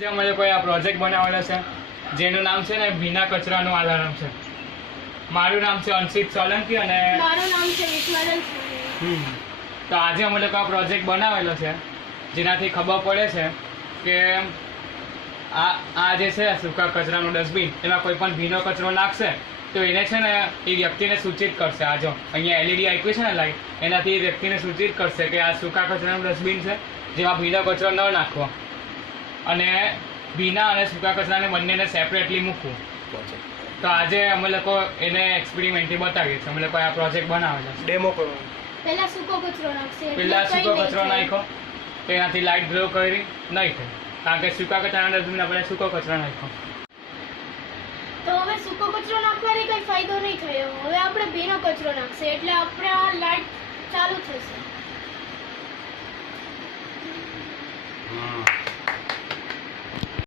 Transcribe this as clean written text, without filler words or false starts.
જે અમે લોકોએ આ પ્રોજેક્ટ બનાવેલો છે જેનું નામ છે ને ભીના કચરાનું આંદોલન છે. મારું નામ છે અંશિત સોલંકી અને મારું નામ છે વિશ્વદલ. તો આજે અમે લોકો આ પ્રોજેક્ટ બનાવેલો છે જેનાથી ખબર પડે છે કે આ જે છે સૂકા કચરાનું ડસ્ટબિન એમાં કોઈ પણ ભીનો કચરો નાખશે તો એને છે ને એ વ્યક્તિને સૂચિત કરશે. આ જો અહીંયા LED આપ્યું છે ને લાઈટ, એનાથી એ વ્યક્તિને સૂચિત કરશે કે આ સૂકા કચરાનું ડસ્ટબિન છે જેમાં ભીનો કચરો ન નાખવો અને ભીના અને સૂકા કચરાને બંનેને સેપરેટલી મૂકવું. તો આજે અમે લોકો એને એક્સપેરિમેન્ટથી બતાવીએ છીએ. અમે લોકો આ પ્રોજેક્ટ બનાવેલો છે. ડેમો કરો. પહેલા સૂકો કચરો નાખશે. પહેલા સૂકો કચરો નાખ્યો તો એનાથી લાઈટ ગ્લો કરી નહીં થઈ, કારણ કે સૂકા કચરાના ડસ્ટબિન આપણે સૂકો કચરો નાખ્યો. તો હવે સૂકો કચરો નાખવાથી કઈ ફાયદો નહીં થયો. હવે આપણે ભીનો કચરો નાખશે એટલે આપણે આ લાઈટ ચાલુ થશે.